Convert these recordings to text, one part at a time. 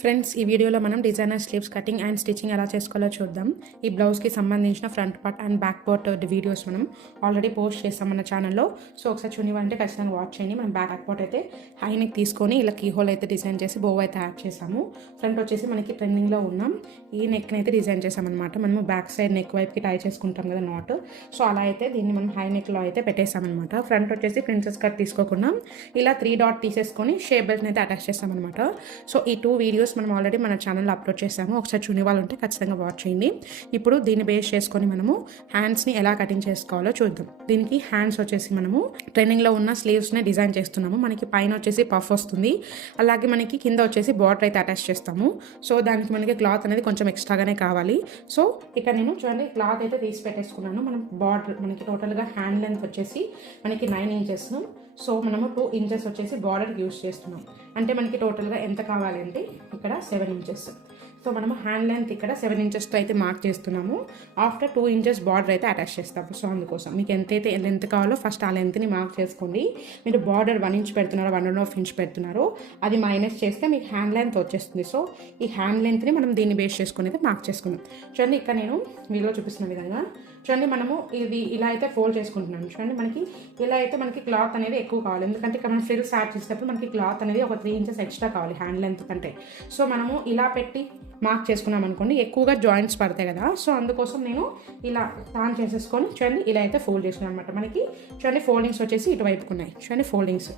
Friends, ఈ వీడియోలో మనం designer sleeves cutting and stitching ఎలా చేసుకోవాలో చూద్దాం. ఈ బ్లౌజ్కి సంబంధించిన front part and back part videos మనం ఆల్రెడీ పోస్ట్ చేస్తాం మన ఛానల్లో. సో ఒకసారి చూనివ్వాలంటే ఖచ్చితంగా వాచ్ చేయండి. మనం బ్యాక్ పార్ట్ అయితే హై నెక్ తీసుకొని ఇలా కీ హోల్ అయితే డిజైన్ చేసి బోవ్ అయితే యాడ్ చేసాము. ఫ్రంట్ వచ్చేసి మనకి ట్రెండింగ్లో ఉన్నాం ఈ నెక్ని అయితే డిజైన్ చేసామన్నమాట. మనము బ్యాక్ సైడ్ నెక్ వైపుకి టై చేసుకుంటాం కదా నాట్, సో అలా అయితే దీన్ని మనం హై నెక్లో అయితే పెట్టేసామన్నమాట. ఫ్రంట్ వచ్చేసి ప్రిన్సెస్ కట్ తీసుకోకుండా ఇలా 3 డాట్ తీసేసుకొని షేప్ బెల్ట్ని అయితే అటాచ్ చేస్తామన్నమాట. సో ఈ 2 వీడియోస్ మనం ఆల్రెడీ మన ఛానల్లో అప్లోడ్ చేసాము. ఒకసారి చూని వాళ్ళు ఉంటే ఖచ్చితంగా వాచ్ చేయండి. ఇప్పుడు దీన్ని బేస్ చేసుకొని మనము హ్యాండ్స్ని ఎలా కటింగ్ చేసుకోవాలో చూద్దాం. దీనికి హ్యాండ్స్ వచ్చేసి మనము ట్రెండింగ్లో ఉన్న స్లీవ్స్ని డిజైన్ చేస్తున్నాము. మనకి పైన వచ్చేసి పఫ్ వస్తుంది, అలాగే మనకి కింద వచ్చేసి బార్డర్ అయితే అటాచ్ చేస్తాము. సో దానికి మనకి క్లాత్ అనేది కొంచెం ఎక్స్ట్రాగానే కావాలి. సో ఇక్కడ నేను చూడండి క్లాత్ అయితే తీసి పెట్టేసుకున్నాను. మనం బార్డర్ మనకి టోటల్గా హ్యాండ్ లెంత్ వచ్చేసి మనకి 9 ఇంచెస్. సో మనము 2 ఇంచెస్ వచ్చేసి బార్డర్ యూస్ చేస్తున్నాం. అంటే మనకి టోటల్గా ఎంత కావాలి అంటే ఇక్కడ 7 ఇంచెస్. సో మనము హ్యాండ్ లెంత్ ఇక్కడ 7 ఇంచెస్తో అయితే మార్క్ చేస్తున్నాము. ఆఫ్టర్ 2 ఇంచెస్ బార్డర్ అయితే అటాచ్ చేస్తాము. సో అందుకోసం మీకు ఎంతైతే లెంత్ కావాలో ఫస్ట్ ఆ లెంత్ని మార్క్ చేసుకోండి. మీరు బార్డర్ 1 ఇంచ్ పెడుతున్నారో 1.5 ఇంచ్ పెడుతున్నారో అది మైనస్ చేస్తే మీకు హ్యాండ్ లెంత్ వచ్చేస్తుంది. సో ఈ హ్యాండ్ లెంత్ని మనం దీన్ని బేస్ చేసుకుని అయితే మార్క్ చేసుకున్నాం. చూడండి ఇక్కడ నేను వీడియో చూపిస్తున్న విధంగా చూడండి మనము ఇది ఇలా అయితే ఫోల్డ్ చేసుకుంటున్నాను. చూడండి మనకి ఇలా అయితే మనకి క్లాత్ అనేది ఎక్కువ కావాలి, ఎందుకంటే ఇక్కడ మనం ఫ్రిల్స్ యాడ్ చేసేటప్పుడు మనకి క్లాత్ అనేది ఒక 3 ఇంచెస్ ఎక్స్ట్రా కావాలి హ్యాండ్ లెంత్ కంటే. సో మనము ఇలా పెట్టి మార్క్ చేసుకున్నాం అనుకోండి ఎక్కువగా జాయింట్స్ పడతాయి కదా. సో అందుకోసం నేను ఇలా టర్న్ చేసేసుకొని చూడండి ఇలా అయితే ఫోల్డ్ చేసుకున్నాను అనమాట. మనకి చూడండి ఫోల్డింగ్స్ వచ్చేసి ఇటువైపుకు ఉన్నాయి. చూడండి ఫోల్డింగ్స్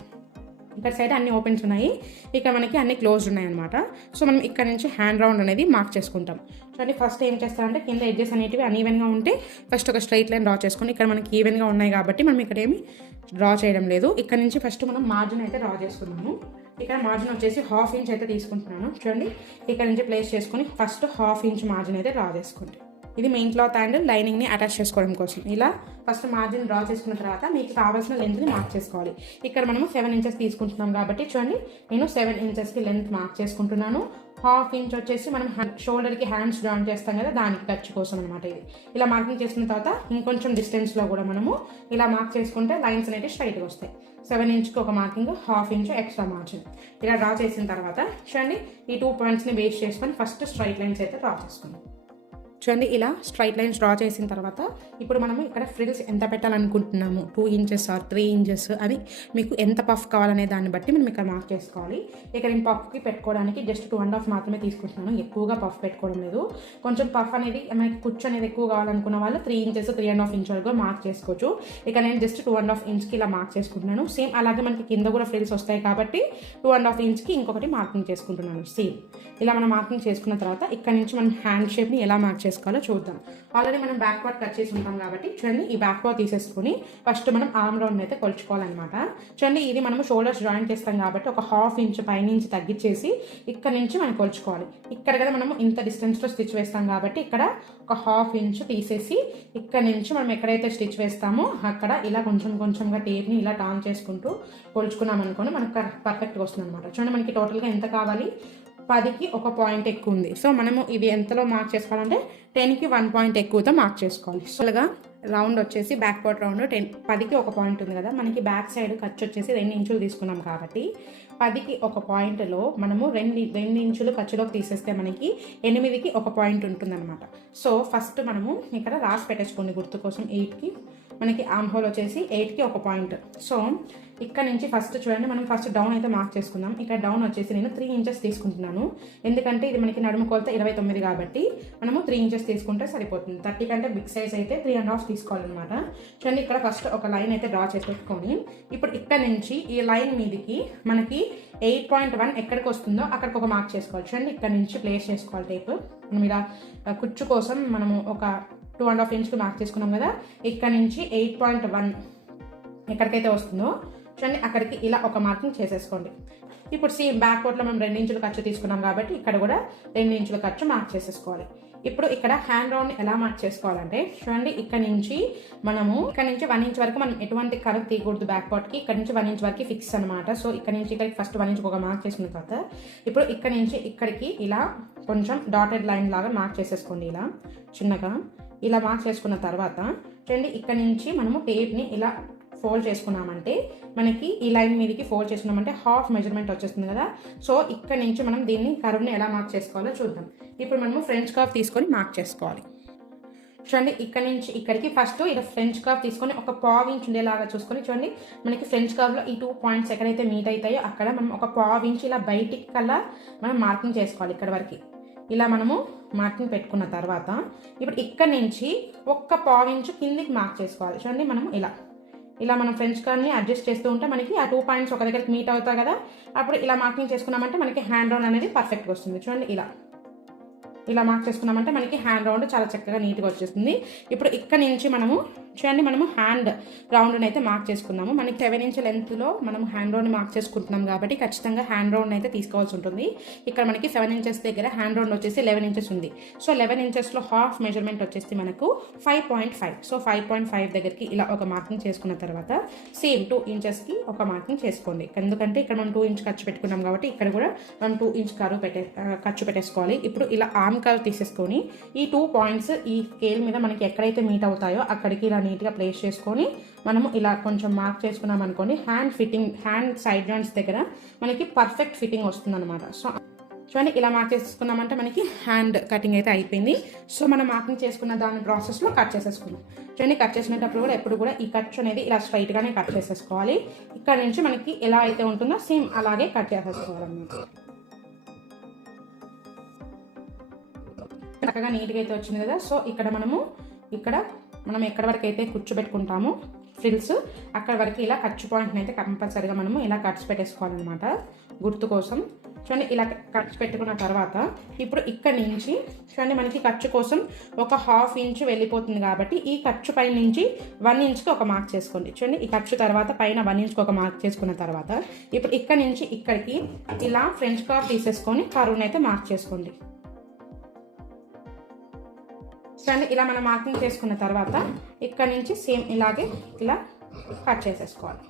ఇక్కడ సైడ్ అన్ని ఓపెన్స్ ఉన్నాయి, ఇక్కడ మనకి అన్ని క్లోజ్డ్ ఉన్నాయి అనమాట. సో మనం ఇక్కడ నుంచి హ్యాండ్ రౌండ్ అనేది మార్క్ చేసుకుంటాం. చూడండి ఫస్ట్ ఏం చేస్తారంటే కింద ఎడ్జెస్ అనేటివి అన్ఈవెన్గా ఉంటే ఫస్ట్ ఒక స్ట్రైట్ లైన్ డ్రా చేసుకొని, ఇక్కడ మనకి ఈవెన్గా ఉన్నాయి కాబట్టి మనం ఇక్కడ ఏమి డ్రా చేయడం లేదు. ఇక్కడ నుంచి ఫస్ట్ మనం మార్జిన్ అయితే డ్రా చేసుకున్నాము. ఇక్కడ మార్జిన్ వచ్చేసి 1/2 ఇంచ్ అయితే తీసుకుంటున్నాను. చూడండి ఇక్కడ నుంచి ప్లేస్ చేసుకొని ఫస్ట్ 1/2 ఇంచ్ మార్జిన్ అయితే డ్రా చేసుకోండి. ఇది మెయిన్ క్లాత్ అండ్ లైనింగ్ని అటాచ్ చేసుకోవడం కోసం ఇలా ఫస్ట్ మార్జిన్ డ్రా చేసుకున్న తర్వాత మీకు కావాల్సిన లెంత్ని మార్క్ చేసుకోవాలి. ఇక్కడ మనము 7 ఇంచెస్ తీసుకుంటున్నాం కాబట్టి చూడండి నేను 7 ఇంచెస్కి లెంత్ మార్క్ చేసుకుంటున్నాను. 1/2 ఇంచ్ వచ్చేసి మనం షోల్డర్కి హ్యాండ్స్ జాయిన్ చేస్తాం కదా, దానికి ఖర్చు కోసం అనమాట. ఇది ఇలా మార్కింగ్ చేసుకున్న తర్వాత ఇంకొంచెం డిస్టెన్స్లో కూడా మనము ఇలా మార్క్ చేసుకుంటే లైన్స్ అనేవి స్ట్రైట్గా వస్తాయి. 7 ఇంచ్కి ఒక మార్కింగ్, 1/2 ఇంచ్ ఎక్స్ట్రా మార్జిన్ ఇలా డ్రా చేసిన తర్వాత చూడండి ఈ 2 పాయింట్స్ని బేస్ చేసుకొని ఫస్ట్ స్ట్రైట్ లైన్స్ అయితే డ్రా చేసుకుందాం. చూడండి ఇలా స్ట్రైట్ లైన్స్ డ్రా చేసిన తర్వాత ఇప్పుడు మనము ఇక్కడ ఫ్రిల్స్ ఎంత పెట్టాలనుకుంటున్నాము, 2 ఇంచెస్ ఆర్ 3 ఇంచెస్ అది మీకు ఎంత పఫ్ కావాలనే దాన్ని బట్టి మనం ఇక్కడ మార్క్ చేసుకోవాలి. ఇక్కడ నేను పఫ్కి పెట్టుకోవడానికి జస్ట్ 2.5 మాత్రమే తీసుకుంటున్నాను, ఎక్కువగా పఫ్ పెట్టుకోవడం లేదు. కొంచెం పఫ్ అనేది మనకి కుచ్చు అనేది ఎక్కువ కావాలనుకున్న వాళ్ళు 3 ఇంచెస్ 3.5 ఇంచ్ వరకు మార్క్ చేసుకోవచ్చు. ఇక నేను జస్ట్ 2.5 ఇంచ్కి ఇలా మార్క్ చేసుకుంటున్నాను. సేమ్ అలాగే మనకి కింద కూడా ఫ్రిల్స్ వస్తాయి కాబట్టి 2.5 ఇంచ్కి ఇంకొకటి మార్కింగ్ చేసుకుంటున్నాను. సేమ్ ఇలా మనం మార్కింగ్ చేసుకున్న తర్వాత ఇక్కడ నుంచి మనం హ్యాండ్ షేప్ని ఎలా మార్క్ చేసుకోవాలో చూద్దాం. ఆల్రెడీ మనం బ్యాక్ పార్ట్ కట్ చేసి ఉంటాం కాబట్టి చూడండి ఈ బ్యాక్ పార్ట్ తీసేసుకుని ఫస్ట్ మనం ఆర్మ్ రౌండ్ అయితే కొలుచుకోవాలన్నమాట. చూడండి ఇది మనము షోల్డర్స్ జాయిన్ చేస్తాం కాబట్టి ఒక 1/2 ఇంచ్ పైనుంచి తగ్గించేసి ఇక్కడ నుంచి మనం కొలుచుకోవాలి. ఇక్కడ కదా మనము ఇంత డిస్టెన్స్లో స్టిచ్ వేస్తాం కాబట్టి ఇక్కడ ఒక 1/2 ఇంచ్ తీసేసి ఇక్కడ నుంచి మనం ఎక్కడైతే స్టిచ్ వేస్తామో అక్కడ ఇలా కొంచెం కొంచెంగా టేప్ని ఇలా టర్న్ చేసుకుంటూ కొలుచుకున్నాం అనుకోండి మనకు పర్ఫెక్ట్గా వస్తుంది అనమాట. చూడండి మనకి టోటల్గా ఎంత కావాలి, 10కి 1 పాయింట్ ఎక్కువ ఉంది. సో మనము ఇది ఎంతలో మార్క్ చేసుకోవాలంటే 10కి 1 పాయింట్ ఎక్కువతో మార్క్ చేసుకోవాలి. సో అలాగా రౌండ్ వచ్చేసి బ్యాక్ పార్ట్ రౌండ్ 10కి 1 పాయింట్ ఉంది కదా, మనకి బ్యాక్ సైడ్ ఖర్చు వచ్చేసి 2 ఇంచులు తీసుకున్నాం కాబట్టి 10కి 1 పాయింట్లో మనము 2 ఇంచులు ఖర్చులోకి తీసేస్తే మనకి 8కి 1 పాయింట్ ఉంటుందన్నమాట. సో ఫస్ట్ మనము ఇక్కడ రాసి పెట్టేసుకోండి గుర్తు కోసం. 8కి మనకి ఆర్మ్ హోల్ వచ్చేసి 8కి 1 పాయింట్. సో ఇక్కడ నుంచి ఫస్ట్ చూడండి మనం ఫస్ట్ డౌన్ అయితే మార్క్ చేసుకుందాం. ఇక్కడ డౌన్ వచ్చేసి నేను 3 ఇంచెస్ తీసుకుంటున్నాను, ఎందుకంటే ఇది మనకి నడుము కొలత 29 కాబట్టి మనము 3 ఇంచెస్ తీసుకుంటే సరిపోతుంది. 30 కంటే బిగ్ సైజ్ అయితే 3.5 తీసుకోవాలన్నమాట. చూడండి ఇక్కడ ఫస్ట్ ఒక లైన్ అయితే డ్రా చేసేసుకొని ఇప్పుడు ఇక్కడ నుంచి ఈ లైన్ మీదకి మనకి 8.1 ఎక్కడికి వస్తుందో అక్కడికి ఒక మార్క్ చేసుకోవాలి. చూడండి ఇక్కడ నుంచి ప్లేస్ చేసుకోవాలి టేప్. మనం ఇలా కుచ్చు కోసం మనము ఒక 2.5 ఇంచ్కి మార్క్ చేసుకున్నాం కదా, ఇక్కడ నుంచి 8.1 ఎక్కడికైతే వస్తుందో చూడండి అక్కడికి ఇలా ఒక మార్కింగ్ చేసేసుకోండి. ఇప్పుడు సేమ్ బ్యాక్ పార్ట్లో మనం 2 ఇంచుల ఖర్చు తీసుకున్నాం కాబట్టి ఇక్కడ కూడా 2 ఇంచుల ఖర్చు మార్క్ చేసేసుకోవాలి. ఇప్పుడు ఇక్కడ హ్యాండ్ రౌండ్ ఎలా మార్క్ చేసుకోవాలంటే చూడండి ఇక్కడ నుంచి మనము ఇక్కడ నుంచి 1 ఇంచ్ వరకు మనం ఎటువంటి కరెక్ట్ తీయకూడదు బ్యాక్ పార్ట్కి. ఇక్కడ నుంచి 1 ఇంచ్ వరకు ఫిక్స్ అనమాట. సో ఇక్కడ నుంచి ఇక్కడికి ఫస్ట్ 1 ఇంచ్ ఒక మార్క్ చేసుకున్న తర్వాత ఇప్పుడు ఇక్కడ నుంచి ఇక్కడికి ఇలా కొంచెం డాటెడ్ లైన్ లాగా మార్క్ చేసేసుకోండి. ఇలా చిన్నగా ఇలా మార్క్ చేసుకున్న తర్వాత చూడండి ఇక్కడ నుంచి మనము టేప్ని ఇలా ఫోల్డ్ చేసుకున్నామంటే మనకి ఈ లైన్ మీదకి ఫోల్డ్ చేసుకున్నామంటే హాఫ్ మెజర్మెంట్ వచ్చేస్తుంది కదా. సో ఇక్కడ నుంచి మనం దీన్ని కర్వ్ని ఎలా మార్క్ చేసుకోవాలో చూద్దాం. ఇప్పుడు మనము ఫ్రెంచ్ కర్వ్ తీసుకొని మార్క్ చేసుకోవాలి. చూడండి ఇక్కడ నుంచి ఇక్కడికి ఫస్ట్ ఇలా ఫ్రెంచ్ కర్వ్ తీసుకొని ఒక పావు ఇంచ్ ఉండేలాగా చూసుకొని చూడండి మనకి ఫ్రెంచ్ కర్వ్లో ఈ 2 పాయింట్స్ ఎక్కడైతే మీట్ అవుతాయో అక్కడ మనం ఒక పావు ఇంచ్ ఇలా బయటికి కల్లా మనం మార్కింగ్ చేసుకోవాలి. ఇక్కడ వరకు ఇలా మనము మార్కింగ్ పెట్టుకున్న తర్వాత ఇప్పుడు ఇక్కడ నుంచి ఒక్క పావు ఇంచు కిందికి మార్క్ చేసుకోవాలి. చూడండి మనం ఇలా మనం ఫ్రెంచ్ కర్వ్ని అడ్జస్ట్ చేస్తూ ఉంటే మనకి ఆ 2 పాయింట్స్ ఒక దగ్గరికి మీట్ అవుతాయి కదా. అప్పుడు ఇలా మార్కింగ్ చేసుకున్నామంటే మనకి హ్యాండ్ రౌండ్ అనేది పర్ఫెక్ట్గా వస్తుంది. చూడండి ఇలా మార్క్ చేసుకున్నామంటే మనకి హ్యాండ్ రౌండ్ చాలా చక్కగా నీట్గా వచ్చేస్తుంది. ఇప్పుడు ఇక్కడ నుంచి మనము హ్యాండ్ రౌండ్ని అయితే మార్క్ చేసుకుందాము. మనకి 7 ఇంచ్ లెంత్లో మనం హ్యాండ్ రౌండ్ మార్క్ చేసుకుంటున్నాం కాబట్టి ఖచ్చితంగా హ్యాండ్ రౌండ్ అయితే తీసుకోవాల్సి ఉంటుంది. ఇక్కడ మనకి 7 ఇంచెస్ దగ్గర హ్యాండ్ రౌండ్ వచ్చేసి 11 ఇంచెస్ ఉంది. సో 11 ఇంచెస్లో హాఫ్ మెజర్మెంట్ వచ్చేసి మనకు 5.5. సో 5.5 దగ్గరికి ఇలా ఒక మార్కింగ్ చేసుకున్న తర్వాత సేమ్ 2 ఇంచెస్కి ఒక మార్కింగ్ చేసుకోండి. ఎందుకంటే ఇక్కడ మనం 2 ఇంచ్ ఖర్చు పెట్టుకున్నాం కాబట్టి ఇక్కడ కూడా మనం 2 ఇంచ్ ఖర్చు పెట్టేసుకోవాలి. ఇప్పుడు ఇలా ఆర్మ్ కర్వ్ తీసేసుకొని ఈ 2 పాయింట్స్ ఈ స్కేల్ మీద మనకి ఎక్కడైతే మీట్ అవుతాయో అక్కడికి ఇలా నీట్గా ప్లేస్ చేసుకొని మనము ఇలా కొంచెం మార్క్ చేసుకున్నాం అనుకోండి హ్యాండ్ సైడ్ జాయింట్స్ దగ్గర మనకి పర్ఫెక్ట్ ఫిట్టింగ్ వస్తుంది అనమాట. సో చూడండి ఇలా మార్క్ చేసుకున్నామంటే మనకి హ్యాండ్ కటింగ్ అయితే అయిపోయింది. సో మనం మార్కింగ్ చేసుకున్న దాని ప్రాసెస్లో కట్ చేసేసుకున్నాం. చూడండి కట్ చేసినప్పుడు కూడా ఎప్పుడు కూడా ఈ ఖర్చు అనేది ఇలా స్ట్రైట్గానే కట్ చేసేసుకోవాలి. ఇక్కడ నుంచి మనకి ఎలా అయితే ఉంటుందో సేమ్ అలాగే కట్ చేసేసుకోవాలన్నమాట. చక్కగా నీట్గా అయితే వచ్చింది కదా. సో ఇక్కడ మనం ఎక్కడి వరకు అయితే కూర్చోబెట్టుకుంటామో ఫ్రిల్స్ అక్కడ వరకు ఇలా ఖర్చు పాయింట్ని అయితే కంపల్సరీగా మనము ఇలా కట్స్ పెట్టేసుకోవాలన్నమాట గుర్తు కోసం. చూడండి ఇలా కట్స్ పెట్టుకున్న తర్వాత ఇప్పుడు ఇక్కడ నుంచి చూడండి మనకి ఖర్చు కోసం ఒక హాఫ్ ఇంచ్ వెళ్ళిపోతుంది కాబట్టి ఈ ఖర్చు పై నుంచి 1 ఇంచ్కి ఒక మార్క్ చేసుకోండి. చూడండి ఈ ఖర్చు తర్వాత పైన 1 ఇంచ్కి ఒక మార్క్ చేసుకున్న తర్వాత ఇప్పుడు ఇక్కడ నుంచి ఇక్కడికి ఇలా ఫ్రెంచ్ కర్వ్ తీసేసుకొని కర్వ్ని అయితే మార్క్ చేసుకోండి. చూడండి ఇలా మనం మార్కింగ్ చేసుకున్న తర్వాత ఇక్కడ నుంచి సేమ్ ఇలాగే ఇలా కట్ చేసేసుకోవాలి.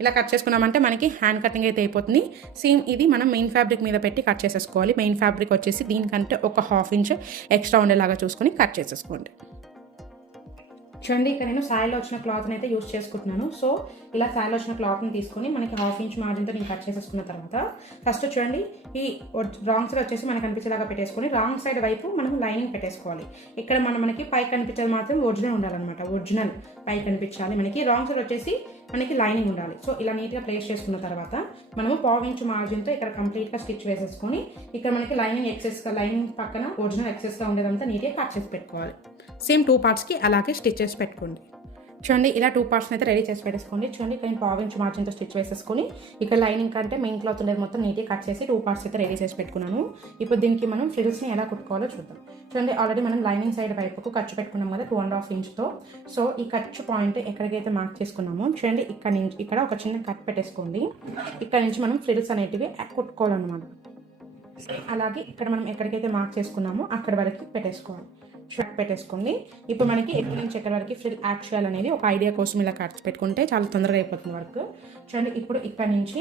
ఇలా కట్ చేసుకున్నామంటే మనకి హ్యాండ్ కటింగ్ అయితే అయిపోతుంది. సేమ్ ఇది మనం మెయిన్ ఫ్యాబ్రిక్ మీద పెట్టి కట్ చేసేసుకోవాలి. మెయిన్ ఫ్యాబ్రిక్ వచ్చేసి దీనికంటే ఒక హాఫ్ ఇంచ్ ఎక్స్ట్రా ఉండేలాగా చూసుకొని కట్ చేసేసుకోండి. చూడండి ఇక్కడ నేను సాయిలో వచ్చిన క్లాత్ని అయితే యూజ్ చేసుకుంటున్నాను. సో ఇలా సాయిలో వచ్చిన క్లాత్ని తీసుకొని మనకి హాఫ్ ఇంచ్ మార్జిన్తో నేను కట్ చేసేసుకున్న తర్వాత ఫస్ట్ చూడండి ఈ రాంగ్ సైడ్ వచ్చేసి మనకు కనిపించేలాగా పెట్టేసుకొని రాంగ్ సైడ్ వైపు మనం లైనింగ్ పెట్టేసుకోవాలి. ఇక్కడ మనకి పై కనిపించేది మాత్రం ఒరిజినల్ ఉండాలన్నమాట. ఒరిజినల్ పై కనిపించాలి. మనకి రాంగ్ సైడ్ వచ్చేసి మనకి లైనింగ్ ఉండాలి. సో ఇలా నీట్గా ప్లేస్ చేసుకున్న తర్వాత మనము పావు ఇంచ్ మార్జిన్తో ఇక్కడ కంప్లీట్గా స్టిచ్ వేసేసుకొని ఇక్కడ మనకి లైనింగ్ పక్కన ఒరిజినల్ ఎక్సెస్గా ఉండేదంతా నీట్గా కట్ చేసి పెట్టుకోవాలి. సేమ్ 2 పార్ట్స్కి అలాగే స్టిచ్ చేసి పెట్టుకోండి. చూడండి ఇలా 2 పార్ట్స్ అయితే రెడీ చేసి పెట్టేసుకోండి. చూడండి ఇక్కడ నేను పావు ఇంచ్ మార్జిన్తో స్టిచ్ వేసేసుకొని ఇక్కడ లైనింగ్ కంటే మెయిన్ క్లాత్ ఉండేది మొత్తం నీట్గా కట్ చేసి 2 పార్ట్స్ అయితే రెడీ చేసి పెట్టుకున్నాను. ఇప్పుడు దీనికి మనం ఫ్రిల్స్ని ఎలా కుట్టుకోవాలో చూద్దాం. చూడండి ఆల్రెడీ మనం లైనింగ్ సైడ్ వైపుకు ఖర్చు పెట్టుకున్నాం కదా 2.5 ఇంచ్తో. సో ఈ ఖర్చు పాయింట్ ఎక్కడికైతే మార్క్ చేసుకున్నామో చూడండి ఇక్కడ ఒక చిన్న కట్ పెట్టేసుకోండి. ఇక్కడ నుంచి మనం ఫ్రిల్స్ అనేటివి కుట్టుకోవాలన్నమాట. అలాగే ఇక్కడ మనం ఎక్కడికైతే మార్క్ చేసుకున్నామో అక్కడ వరకు పెట్టేసుకోండి. ఇప్పుడు మనకి ఎక్కడి నుంచి ఎక్కడి వరకు ఫ్రిల్ యాడ్ చేయాలనేది ఒక ఐడియా కోసం ఇలా కట్ పెట్టుకుంటే చాలా తొందరగా అయిపోతుంది వర్క్. చూడండి ఇప్పుడు ఇక్కడ నుంచి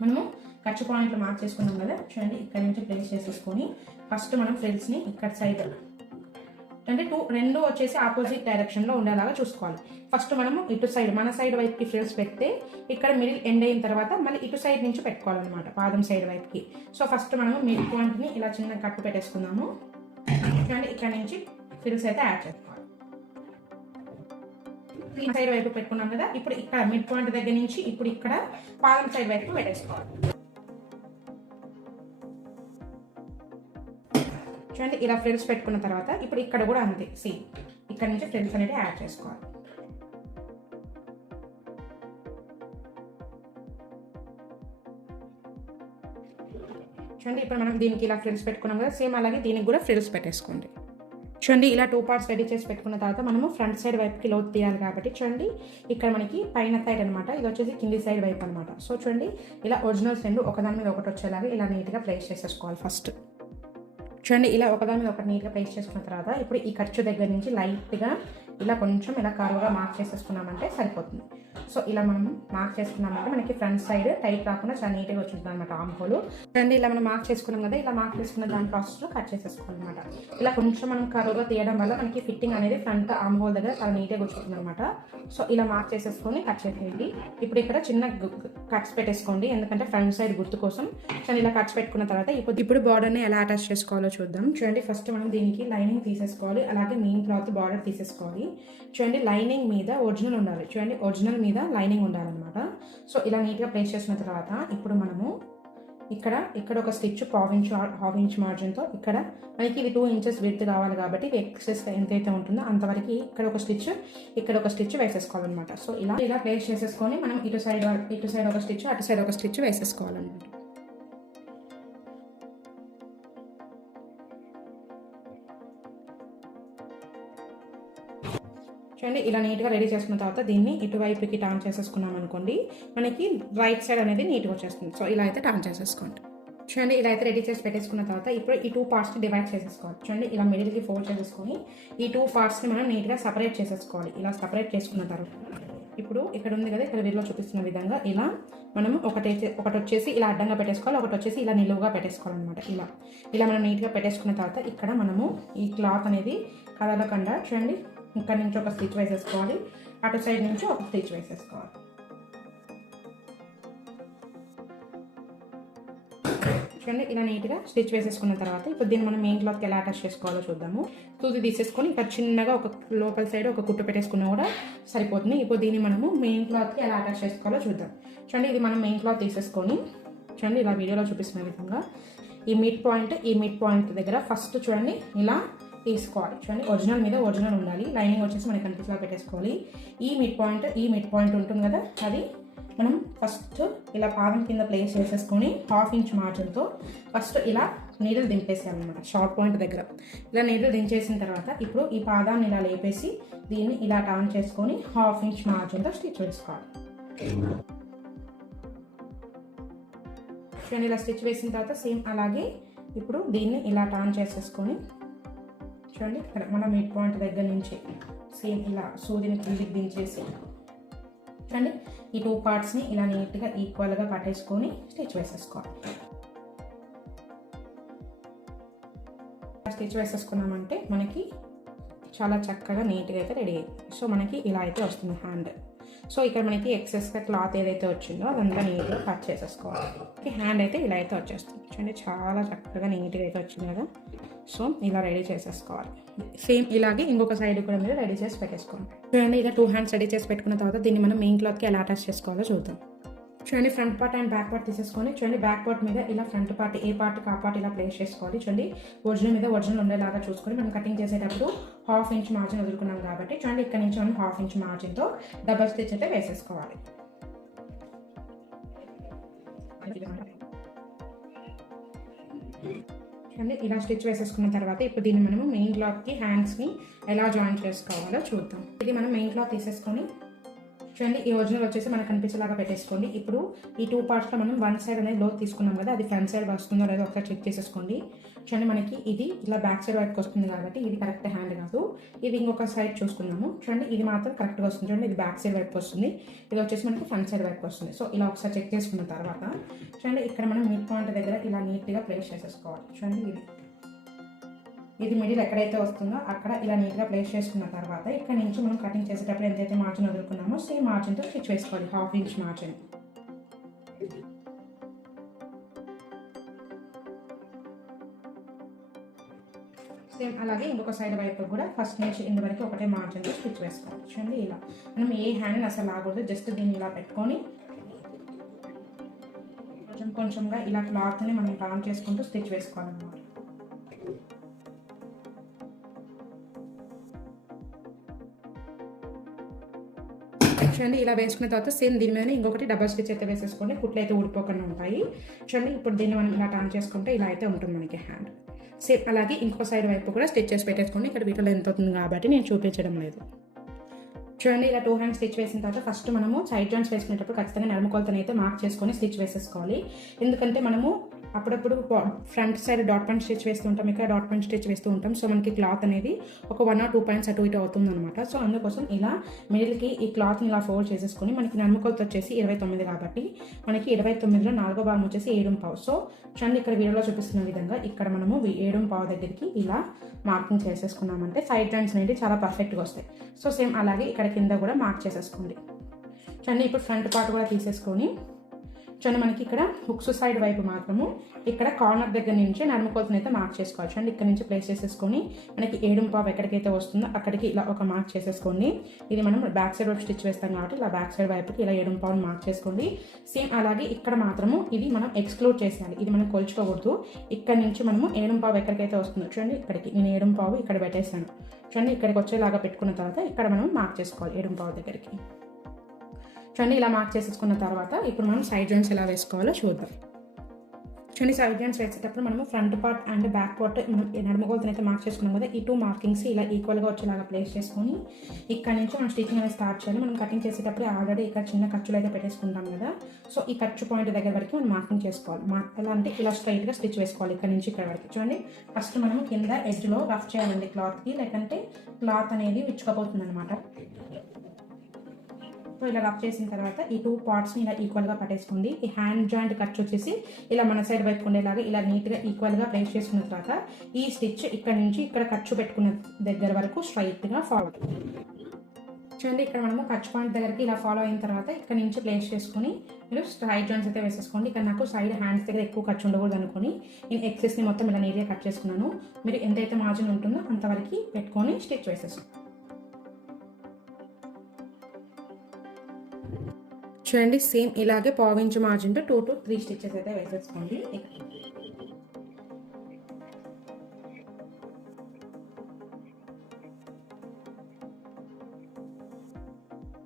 మనము ఖర్చు పాయింట్లు మార్క్ చేసుకున్నాం కదా. చూడండి ఇక్కడ నుంచి ప్లేస్ చేసేసుకొని ఫస్ట్ మనం ఫ్రిల్స్ని ఇక్కడ సైడ్ అంటే రెండు వచ్చేసి ఆపోజిట్ డైరెక్షన్లో ఉండేలాగా చూసుకోవాలి. ఫస్ట్ మనము ఇటు సైడ్ మన సైడ్ వైపుకి ఫ్రిల్స్ పెడితే ఇక్కడ మిడిల్ ఎండ్ అయిన తర్వాత మళ్ళీ ఇటు సైడ్ నుంచి పెట్టుకోవాలన్నమాట పాదం సైడ్ వైపుకి. సో ఫస్ట్ మనము మిడ్ పాయింట్ని ఇలా చిన్న కట్టు పెట్టేసుకుందాము. చూడండి ఇక్కడ నుంచి ఫ్రిల్స్ అయితే యాడ్ చేసుకోవాలి. సైడ్ వైపు పెట్టుకున్నాం కదా. ఇప్పుడు ఇక్కడ మిడ్ పాయింట్ దగ్గర నుంచి ఇప్పుడు ఇక్కడ పాదం సైడ్ వైపు పెట్టేసుకోవాలి. చూడండి ఇలా ఫ్రిల్స్ పెట్టుకున్న తర్వాత ఇప్పుడు ఇక్కడ కూడా అంతే సేమ్ ఇక్కడ నుంచి ఫ్రిల్స్ అనేది యాడ్ చేసుకోవాలి. చూడండి ఇప్పుడు మనం దీనికి ఇలా ఫ్రిల్స్ పెట్టుకున్నాం కదా. సేమ్ అలాగే దీనికి కూడా ఫ్రిల్స్ పెట్టేసుకోండి. చూడండి ఇలా 2 పార్ట్స్ రెడీ చేసి పెట్టుకున్న తర్వాత మనము ఫ్రంట్ సైడ్ వైపుకి లోతు తీయాలి కాబట్టి చూడండి ఇక్కడ మనకి పైన సైడ్ అనమాట, ఇది వచ్చేసి కింది సైడ్ వైపు అనమాట. సో చూడండి ఇలా ఒరిజినల్స్ రెండు ఒకదాని మీద ఒకటి వచ్చేలాగా ఇలా నీట్గా ప్లేస్ చేసేసుకోవాలి. ఫస్ట్ చూడండి ఇలా ఒకదాని మీద ఒకటి నీట్గా ప్లేస్ చేసుకున్న తర్వాత ఇప్పుడు ఈ ఖర్చు దగ్గర నుంచి లైట్గా ఇలా కొంచెం ఇలా కరువుగా మార్క్ చేసేసుకున్నామంటే సరిపోతుంది. సో ఇలా మనం మార్క్ చేసుకున్నామంటే మనకి ఫ్రంట్ సైడ్ టైట్ రాకుండా చాలా నీట్గా వచ్చింటుంది అనమాట ఆర్మ్ హోల్. అండ్ ఇలా మనం మార్క్ చేసుకున్నాం కదా, ఇలా మార్క్ చేసుకున్న దాని ప్రాసెస్లో కట్ చేసేసుకోవాలన్నమాట. ఇలా కొంచెం మనం కరువుగా తీయడం వల్ల మనకి ఫిట్టింగ్ అనేది ఫ్రంట్ ఆర్మ్ హోల్ దగ్గర చాలా నీట్గా వచ్చింటుంది అనమాట. సో ఇలా మార్క్ చేసేసుకొని కట్ చేసేయండి. ఇప్పుడు ఇక్కడ చిన్న కట్స్ పెట్టేసుకోండి, ఎందుకంటే ఫ్రంట్ సైడ్ గుర్తు కోసం. సో ఇలా కట్స్ పెట్టుకున్న తర్వాత ఇప్పుడు బార్డర్ని ఎలా అటాచ్ చేసుకోవాలో చూద్దాం. చూడండి, ఫస్ట్ మనం దీనికి లైనింగ్ తీసేసుకోవాలి, అలాగే మెయిన్ క్లాత్ బార్డర్ తీసేసుకోవాలి. చూడండి, లైనింగ్ మీద ఒరిజినల్ ఉండాలి. చూడండి, ఒరిజినల్ మీద లైనింగ్ ఉండాలన్నమాట. సో ఇలా నీట్గా ప్లేస్ చేసిన తర్వాత ఇప్పుడు మనము ఇక్కడ ఒక స్టిచ్ హాఫ్ ఇంచ్ మార్జిన్తో ఇక్కడ మనకి ఇది 2 ఇంచెస్ విడ్త్ కావాలి కాబట్టి ఎక్సెస్ ఎంతైతే ఉంటుందో అంతవరకు ఇక్కడ ఒక స్టిచ్ వేసేసుకోవాలన్నమాట. సో ఇలా ప్లేస్ చేసేసుకొని మనం ఇటు సైడ్ ఒక స్టిచ్, అటు సైడ్ ఒక స్టిచ్ వేసేసుకోవాలన్నమాట. చూడండి, ఇలా నీట్గా రెడీ చేసుకున్న తర్వాత దీన్ని ఇటువైపుకి టర్న్ చేసేసుకున్నాం అనుకోండి, మనకి రైట్ సైడ్ అనేది నీట్గా వచ్చేస్తుంది. సో ఇలా అయితే టర్న్ చేసేసుకోండి. చూడండి, ఇలా అయితే రెడీ చేసి పెట్టేసుకున్న తర్వాత ఇప్పుడు ఈ 2 పార్ట్స్ని డివైడ్ చేసేసుకోవాలి. చూడండి, ఇలా మిడిల్కి ఫోల్డ్ చేసేసుకొని ఈ 2 పార్ట్స్ని మనం నీట్గా సపరేట్ చేసేసుకోవాలి. ఇలా సపరేట్ చేసుకున్న తర్వాత ఇప్పుడు ఇక్కడ ఉంది కదా, ఇక్కడ వీడియోలో చూపిస్తున్న విధంగా ఇలా మనము ఒకటి వచ్చేసి ఇలా అడ్డంగా పెట్టేసుకోవాలి, ఒకటి వచ్చేసి ఇలా నిలువుగా పెట్టేసుకోవాలన్నమాట. ఇలా మనం నీట్గా పెట్టేసుకున్న తర్వాత ఇక్కడ మనము ఈ క్లాత్ అనేది కదలకుండా చూడండి, ఇక్కడ నుంచి ఒక స్టిచ్ వేసేసుకోవాలి, అటు సైడ్ నుంచి ఒక స్టిచ్ వేసేసుకోవాలి. చూడండి, ఇలా నీట్గా స్టిచ్ వేసేసుకున్న తర్వాత ఇప్పుడు దీన్ని మనం మెయిన్ క్లాత్కి ఎలా అటాచ్ చేసుకోవాలో చూద్దాము. సూది తీసేసుకొని ఇక్కడ చిన్నగా ఒక లోపల సైడ్ ఒక కుట్టు పెట్టేసుకున్నా కూడా సరిపోతుంది. ఇప్పుడు దీన్ని మనము మెయిన్ క్లాత్కి ఎలా అటాచ్ చేసుకోవాలో చూద్దాం. చూడండి, ఇది మనం మెయిన్ క్లాత్ తీసేసుకొని చూడండి, ఇలా వీడియోలో చూపిస్తున్న విధంగా ఈ మిడ్ పాయింట్ దగ్గర ఫస్ట్ చూడండి ఇలా తీసుకోవాలి. చూడండి, ఒరిజినల్ మీద ఒరిజినల్ ఉండాలి, లైనింగ్ వచ్చేసి మనకి కనిపించేలా పెట్టేసుకోవాలి. ఈ మిడ్ పాయింట్ ఉంటుంది కదా, అది మనం ఫస్ట్ ఇలా పాదం కింద ప్లేస్ చేసేసుకొని హాఫ్ ఇంచ్ మార్జిన్తో ఫస్ట్ ఇలా నీడిల్ దింపేసేయాలన్నమాట. షార్ట్ పాయింట్ దగ్గర ఇలా నీడిల్ దించేసిన తర్వాత ఇప్పుడు ఈ పాదాన్ని ఇలా లేపేసి దీన్ని ఇలా టర్న్ చేసుకొని హాఫ్ ఇంచ్ మార్జిన్తో స్టిచ్ వేసుకోవాలి. చూడండి, ఇలా స్టిచ్ వేసిన తర్వాత సేమ్ అలాగే ఇప్పుడు దీన్ని ఇలా టర్న్ చేసేసుకొని చూడండి, ఇక్కడ మన మిడ్ పాయింట్ దగ్గర నుంచి సేమ్ ఇలా సూదిని కిందికి దించేసి చూడండి ఈ 2 పార్ట్స్ని ఇలా నీట్గా ఈక్వల్గా పట్టేసుకొని స్టిచ్ వేసేసుకోవాలి. స్టిచ్ వేసేసుకున్నామంటే మనకి చాలా చక్కగా నీట్గా అయితే రెడీ అయ్యింది. సో మనకి ఇలా అయితే వస్తుంది హ్యాండ్. సో ఇక్కడ మనకి ఎక్సెస్గా క్లాత్ ఏదైతే వచ్చిందో అదంతా నీట్గా కట్ చేసేసుకోవాలి. హ్యాండ్ అయితే ఇలా అయితే వచ్చేస్తుంది. చూడండి, చాలా చక్కగా నీట్గా అయితే వచ్చింది కదా. సో ఇలా రెడీ చేసేసుకోవాలి. సేమ్ ఇలాగే ఇంకొక సైడ్ కూడా మీరు రెడీ చేసి పెట్టేసుకోండి. చూడండి, ఇలా 2 హ్యాండ్స్ రెడీ చేసి పెట్టుకున్న తర్వాత దీన్ని మనం మెయిన్ క్లాత్కి ఎలా అటాచ్ చేసుకోవాలో చూద్దాం. చూడండి, front part and back part తీసేసుకొని చూడండి, బ్యాక్ పార్ట్ మీద ఇలా ఫ్రంట్ పార్ట్ ఏ పార్ట్కి ఆ పార్ట్ ఇలా ప్లేస్ చేసుకోవాలి. చూడండి, ఒరిజినల్ మీద ఒరిజినల్ ఉండేలాగా చూసుకొని మనం కటింగ్ చేసేటప్పుడు హాఫ్ ఇంచ్ మార్జిన్ వదులుకున్నాం కాబట్టి చూడండి, ఇక్కడ నుంచి మనం హాఫ్ ఇంచ్ మార్జిన్తో డబల్ స్టిచ్ అయితే వేసేసుకోవాలి. చూడండి, ఇలా స్టిచ్ వేసేసుకున్న తర్వాత ఇప్పుడు దీన్ని మనము మెయిన్ క్లాత్కి హ్యాండ్స్ని ఎలా జాయిన్ చేసుకోవాలో చూద్దాం. ఇది మనం మెయిన్ క్లాత్ తీసేసుకొని చూడండి, ఈ ఒరిజినల్ వచ్చేసి మనకు కనిపించేలాగా పెట్టేసుకోండి. ఇప్పుడు ఈ 2 పార్ట్స్లో మనం 1 సైడ్ అనేది లోతు తీసుకున్నాం కదా, అది ఫ్రంట్ సైడ్ వస్తుందో లేదో ఒకసారి చెక్ చేసేసుకోండి. చూడండి, మనకి ఇది ఇలా బ్యాక్ సైడ్ వైపుకి వస్తుంది కాబట్టి ఇది కరెక్ట్ హ్యాండ్ కాదు, ఇది ఇంకొక సైడ్ చూసుకున్నాము. చూడండి, ఇది మాత్రం కరెక్ట్గా వస్తుంది. చూడండి, ఇది బ్యాక్ సైడ్ వైపుకి వస్తుంది, ఇది వచ్చేసి మనకి ఫ్రంట్ సైడ్ వైపుకి వస్తుంది. సో ఇలా ఒకసారి చెక్ చేసుకున్న తర్వాత చూడండి, ఇక్కడ మనం మిడ్ పాయింట్ దగ్గర ఇలా నీట్గా ప్లేస్ చేసేసుకోవాలి. చూడండి, ఇది మిడిల్ ఎక్కడైతే వస్తుందో అక్కడ ఇలా నీట్గా ప్లేస్ చేసుకున్న తర్వాత ఇక్కడ నుంచి మనం కటింగ్ చేసేటప్పుడు ఎంతైతే మార్జిన్ వదులుకున్నామో సేమ్ మార్జిన్తో స్టిచ్ వేసుకోవాలి, హాఫ్ ఇంచ్ మార్జిన్. సేమ్ అలాగే ఇంకొక సైడ్ వైపు కూడా ఫస్ట్ నుంచి ఇంత వరకు ఒకటే మార్జిన్తో స్టిచ్ వేసుకోవాలి. చూడండి, ఇలా మనం ఏ హ్యాండ్ అసలు లాగకూడదు, జస్ట్ దీన్ని ఇలా పెట్టుకొని కొంచెంగా ఇలా క్లాత్ని మనం టర్న్ చేసుకుంటూ స్టిచ్ వేసుకోవాలన్నమాట. చూడండి, ఇలా వేసుకున్న తర్వాత సేమ్ దీని మీద ఇంకొకటి డబల్ స్టిచ్ అయితే వేసేసుకోండి, కుట్లు అయితే ఊడిపోకుండా ఉంటాయి. చూడండి, ఇప్పుడు దీన్ని మనం ఇలా టర్న్ చేసుకుంటే ఇలా అయితే ఉంటుంది మనకి హ్యాండ్. సేమ్ అలాగే ఇంకో సైడ్ వైపు కూడా స్టిచ్ చేసి పెట్టేసుకోండి. ఇక్కడ వీటిలో ఎంత అవుతుంది కాబట్టి నేను చూపించడం లేదు. చూడండి, ఇలా 2 హ్యాండ్స్ స్టిచ్ వేసిన తర్వాత ఫస్ట్ మనము సైడ్ జాయింట్స్ వేసుకునేటప్పుడు ఖచ్చితంగా నడుము కొలతను అయితే మార్క్ చేసుకొని స్టిచ్ వేసేసుకోవాలి. ఎందుకంటే మనము అప్పుడప్పుడు front side dot point stitch వేస్తూ ఉంటాం, ఇక్కడ డాట్ పాయింట్ స్టిచ్ వేస్తూ ఉంటాం. సో మనకి క్లాత్ అనేది ఒక 1 or 2 పాయింట్స్ అటు ఇటు అవుతుంది అనమాట. సో అందుకోసం ఇలా మిడిల్కి ఈ క్లాత్ని ఇలా ఫోల్డ్ చేసేసుకొని, మనకి నడుము కొలత వచ్చేసి 29 కాబట్టి మనకి 29లో 4వ భాగం వచ్చేసి 7.5. సో చూడండి ఇక్కడ వీడియోలో చూపిస్తున్న విధంగా ఇక్కడ మనము 7.5 దగ్గరికి ఇలా మార్కింగ్ చేసేసుకున్నామంటే సైడ్ జాయింట్స్ అనేవి చాలా పర్ఫెక్ట్గా వస్తాయి. సో సేమ్ అలాగే ఇక్కడ కింద కూడా మార్క్ చేసేసుకోండి. చూడండి ఇప్పుడు ఫ్రంట్ పార్ట్ కూడా తీసేసుకొని, చూడండి మనకి ఇక్కడ హుక్స్ సైడ్ వైపు మాత్రము ఇక్కడ కార్నర్ దగ్గర నుంచి నడుము కొలతను అయితే మార్క్ చేసుకోవచ్చు. అండి ఇక్కడ నుంచి ప్లేస్ చేసేసుకొని మనకి 7.5 ఎక్కడికైతే వస్తుందో అక్కడికి ఇలా ఒక మార్క్ చేసేసుకోండి. ఇది మనం బ్యాక్ సైడ్ వైపు స్టిచ్ వేస్తాం కాబట్టి ఇలా బ్యాక్ సైడ్ వైపుకి ఇలా 7.5 మార్క్ చేసుకోండి. సేమ్ అలాగే ఇక్కడ మాత్రము ఇది మనం ఎక్స్క్లూడ్ చేసేయాలి, ఇది మనం కొలుచుకోకూడదు. ఇక్కడ నుంచి మనము 7.5 ఎక్కడికైతే వస్తుందో చూడండి ఇక్కడికి నేను 7.5 ఇక్కడ పెట్టేస్తాను. చూడండి ఇక్కడికి వచ్చేలాగా పెట్టుకున్న తర్వాత ఇక్కడ మనం మార్క్ చేసుకోవాలి 7.5 దగ్గరికి. చూడండి ఇలా మార్క్ చేసేసుకున్న తర్వాత ఇప్పుడు మనం సైడ్ జాయింట్స్ ఎలా వేసుకోవాలో చూద్దాం. చూడండి సైడ్ జాయింట్స్ వేసేటప్పుడు మనము front part and back part మనం నడుము కొలతను అయితే మార్క్ చేసుకున్నాం కదా, ఈ 2 మార్కింగ్స్ ఇలా ఈక్వల్గా వచ్చేలాగా ప్లేస్ చేసుకొని ఇక్కడ నుంచి మనం స్టిచ్చింగ్ అనేది స్టార్ట్ చేయాలి. మనం కటింగ్ చేసేటప్పుడు ఆల్రెడీ ఇక్కడ చిన్న ఖర్చులు అయితే పెట్టేసుకుంటాం కదా, సో ఈ ఖర్చు పాయింట్ దగ్గర వరకు మనం మార్కింగ్ చేసుకోవాలి. ఎలా అంటే ఇలా స్ట్రైట్గా స్టిచ్ వేసుకోవాలి ఇక్కడ నుంచి ఇక్కడ వరకు. చూడండి ఫస్ట్ మనం కింద ఎడ్జ్లో రఫ్ చేయాలండి క్లాత్కి, లేకంటే క్లాత్ అనేది విచ్చుకపోతుంది అనమాట. సో ఇలా రఫ్ చేసిన తర్వాత ఈ 2 పార్ట్స్ని ఇలా ఈక్వల్గా పట్టేసుకోండి. ఈ హ్యాండ్ జాయింట్ ఖర్చు వచ్చేసి ఇలా మన సైడ్ వైపు ఉండేలాగా ఇలా నీట్గా ఈక్వల్గా ప్లేస్ చేసుకున్న తర్వాత ఈ స్టిచ్ ఇక్కడ నుంచి ఇక్కడ ఖర్చు పెట్టుకున్న దగ్గర వరకు స్ట్రైట్గా ఫాలో. చూడండి ఇక్కడ మనము ఖర్చు పాయింట్ దగ్గరికి ఇలా ఫాలో అయిన తర్వాత ఇక్కడ నుంచి ప్లేస్ చేసుకొని మీరు స్ట్రైట్ జాయింట్స్ అయితే వేసేసుకోండి. ఇక్కడ నాకు సైడ్ హ్యాండ్స్ దగ్గర ఎక్కువ ఖర్చు ఉండకూడదు అనుకొని నేను ఎక్సెస్ని మొత్తం ఇలా నీట్గా కట్ చేసుకున్నాను. మీరు ఎంతైతే మార్జిన్ ఉంటుందో అంతవరకు పెట్టుకొని స్టిచ్ వేసేసుకోండి. చూడండి సేమ్ ఇలాగే పావించు మార్జిన్తో 2 to 3 స్టిచెస్ అయితే వేసేసుకోండి.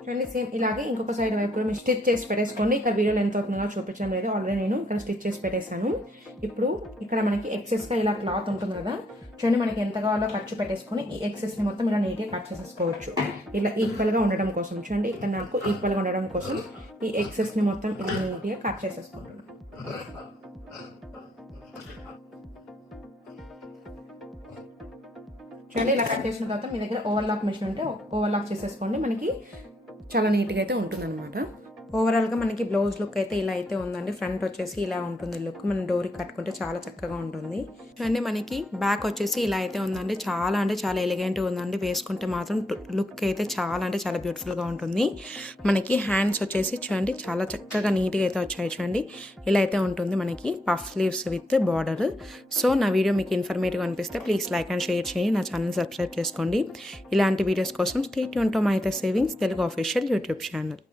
చూడండి సేమ్ ఇలాగే ఇంకొక సైడ్ వైపు కూడా మీరు స్టిచ్ చేసి పెట్టేసుకోండి. ఇక్కడ వీడియోలో ఎంత అవుతుందో చూపించడం లేదు, ఆల్రెడీ నేను ఇక్కడ స్టిచ్ చేసి పెట్టేశాను. ఇప్పుడు ఇక్కడ మనకి ఎక్సెస్గా ఇలా క్లాత్ ఉంటుంది కదా, చూడండి మనకి ఎంత కావాలో ఖర్చు పెట్టేసుకొని ఈ ఎక్సెస్ని మొత్తం ఇలా నీట్గా కట్ చేసేసుకోవచ్చు ఇలా ఈక్వల్గా ఉండడం కోసం. చూడండి ఇక్కడ నాకు ఈక్వల్గా ఉండడం కోసం ఈ ఎక్సెస్ని మొత్తం ఇలా నీట్గా కట్ చేసేసుకుంటున్నాను. చూడండి ఇలా కట్ చేసిన తర్వాత మీ దగ్గర ఓవర్లాక్ మెషిన్ ఉంటే ఓవర్లాక్ చేసేసుకోండి, మనకి చాలా నీట్గా అయితే ఉంటుందన్నమాట. ఓవరాల్గా మనకి బ్లౌజ్ లుక్ అయితే ఇలా అయితే ఉందండి. ఫ్రంట్ వచ్చేసి ఇలా ఉంటుంది లుక్, మనం డోరీ కట్టుకుంటే చాలా చక్కగా ఉంటుంది. చూడండి మనకి బ్యాక్ వచ్చేసి ఇలా అయితే ఉందండి, చాలా అంటే చాలా ఎలిగెంట్గా ఉందండి. వేసుకుంటే మాత్రం లుక్ అయితే చాలా అంటే చాలా బ్యూటిఫుల్గా ఉంటుంది. మనకి హ్యాండ్స్ వచ్చేసి చూడండి చాలా చక్కగా నీట్గా అయితే వచ్చాయి. చూడండి ఇలా అయితే ఉంటుంది మనకి puff sleeves with border. So నా వీడియో మీకు ఇన్ఫర్మేటివ్ అనిపిస్తే ప్లీజ్ లైక్ అండ్ షేర్ చేయండి, నా ఛానల్ సబ్స్క్రైబ్ చేసుకోండి. ఇలాంటి వీడియోస్ కోసం stay tune to Maithe Savings Telugu official YouTube channel.